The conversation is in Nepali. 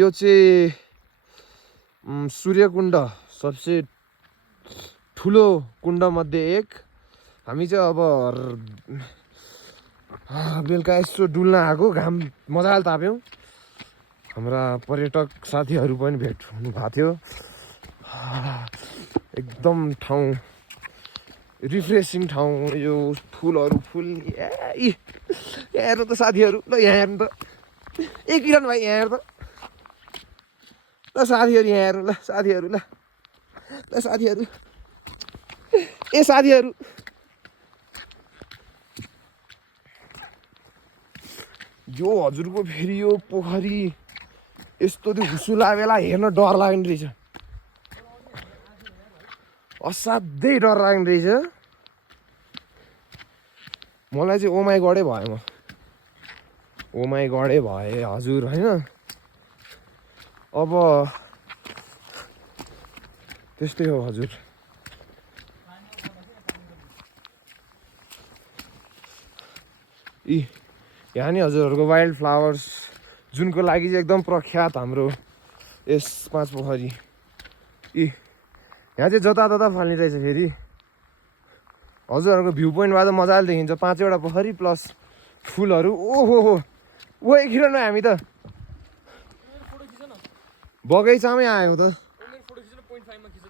यो चाहिँ सूर्यकुण्ड सबसे ठुलो कुण्ड मध्ये एक। हामी चाहिँ अब बेलुका यसो डुल्न आएको, घाम मजाले ताप्यौँ। हाम्रा पर्यटक साथीहरू पनि भेट हुनुभएको थियो। एकदम ठाउँ रिफ्रेसिङ ठाउँ यो। फुलहरू फुल्ने यहाँ हेर्नु त साथीहरू, ल यहाँ हेर्नु त। किरण भाइ यहाँ हेर्नु त। ल साथीहरू यहाँ हेर्नु, ल साथीहरू, ल साथीहरू, साथीहरू। यो हजुरको फेरि यो पोखरी यस्तो त्यो हुसुला बेला हेर्न डर लाग्ने रहेछ, असाध्यै डर लाग्ने रहेछ। मलाई चाहिँ ओमाई गडै भयो, म ओमाई गडै भए हजुर होइन। अब त्यस्तै हो हजुर। यहाँ नि हजुरहरूको वाइल्ड फ्लावर्स जुनको लागि चाहिँ एकदम प्रख्यात हाम्रो यस पाँच पोखरी। यहाँ चाहिँ जतातता फल्ने रहेछ फेरि। हजुरहरूको भ्यू पोइन्टबाट त मजाले देखिन्छ, 5वटा पोखरी प्लस फुलहरू। ओहो हो किरण हामी त बगैँचामै आयो त।